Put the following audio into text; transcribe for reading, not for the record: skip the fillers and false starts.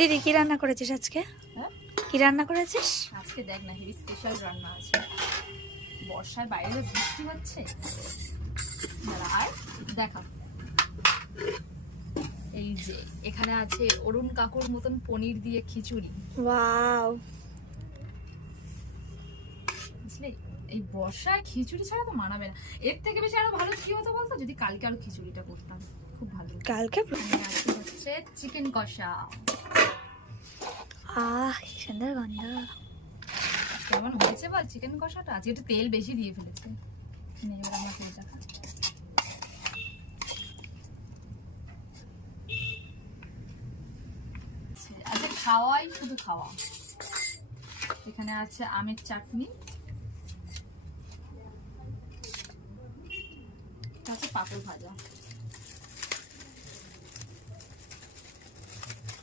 দিদি কি রান্না করেছিস আজকে? হ্যাঁ, কি রান্না করেছিস আজকে দেখ না হেভি স্পেশাল রান্না আছে। বর্ষায় বাইরে বৃষ্টি হচ্ছে, আর দেখা এই যে এখানে আছে অরুণ কাকুর মতন পনির দিয়ে খিচুড়ি। ওয়াও, বুঝলি, এই বর্ষায় খিচুড়ি ছাড়া তো মানাবে না। এর থেকে বেশি আরো ভালো কি হতো বলতো, যদি কালকে আরো খিচুড়িটা করতাম, খুব ভালো। কালকে হচ্ছে চিকেন কষা। কি সুন্দর গন্ধ। কেমন হয়েছে বল চিকেন কষাটা? আজকে একটু তেল বেশি দিয়ে ফেলেছে। এবার আমরা করে দেখা। আজকে খাওয়াই শুধু খাওয়া। এখানে আছে আমের চাটনি, আছে পাঁপড় ভাজা।